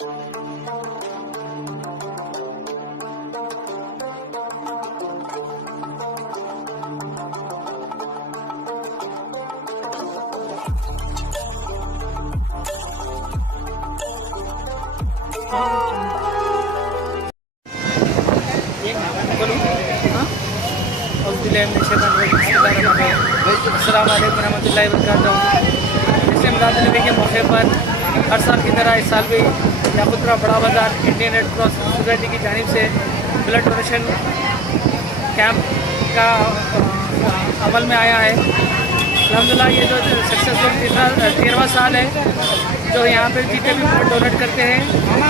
नबी के मौके पर हर साल की तरह इस साल भी याकुतपुरा बड़ा बाज़ार इंडियन रेड क्रॉस सोसाइटी की जानिब से ब्लड डोनेशन कैंप का अमल में आया है। अल्हम्दुलिल्लाह ये जो सक्सेसफुल 13वां साल है जो यहाँ पे जितने भी ब्लड डोनेट करते हैं,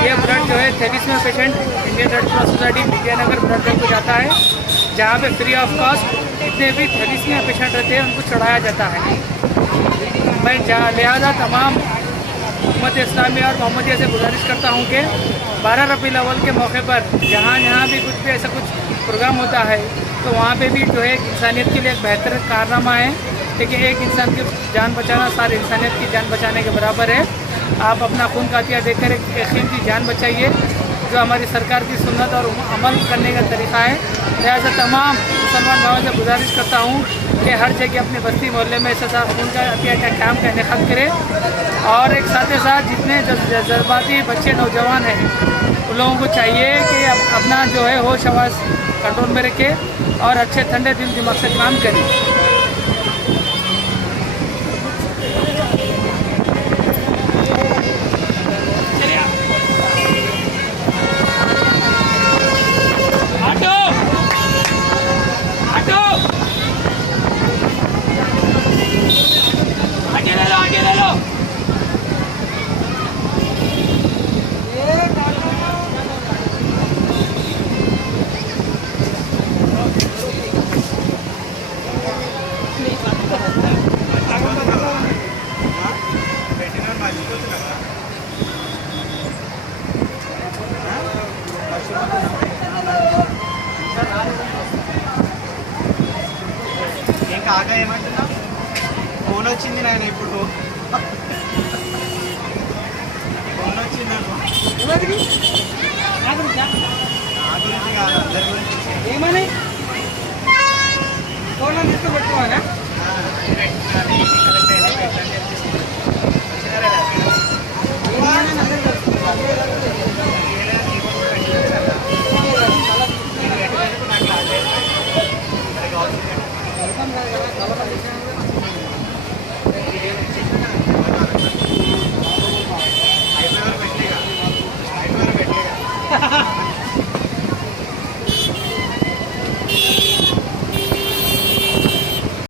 ये ब्लड जो है 23वें patient Indian Red Cross Society Vijaynagar blood bank को जाता है, जहाँ पे फ्री ऑफ कॉस्ट जितने भी 23वें पेशेंट रहते हैं उनको चढ़ाया जाता है। मैं लिहाजा तमाम उम्मत इस्लामी और मोहम्मदिया से गुजारिश करता हूँ कि 12 रबीउल अव्वल के मौके पर जहाँ भी कुछ भी ऐसा कुछ प्रोग्राम होता है तो वहाँ पे भी जो है इंसानियत के लिए एक बेहतर कारनामा है, क्योंकि एक इंसान की जान बचाना सारी इंसानियत की जान बचाने के बराबर है। आप अपना खून का अतिया देकर एक की जान बचाइए, जो हमारी सरकार की सुन्नत और अमल करने का तरीक़ा है। लिहाजा तमाम मुसलमान भाइयों से गुजारिश करता हूँ कि हर जगह अपने बस्ती मोहल्ले में ऐसा खून का अतिया का कैंप का इनेकाद करें, और एक साथ ही साथ जितने जज्बाती बच्चे नौजवान हैं उन लोगों को चाहिए कि अपना जो है होश हवास कंट्रोल में रखें और अच्छे ठंडे दिल दिमाग से काम करें। కాగా ఏమంటున్నా ఫోన్ వచ్చింది నాయన ఇప్పుడు ఫోన్ వచ్చింది నాకు ఏమని ఫోన్ తీసుకుపెట్టుకోవాలా?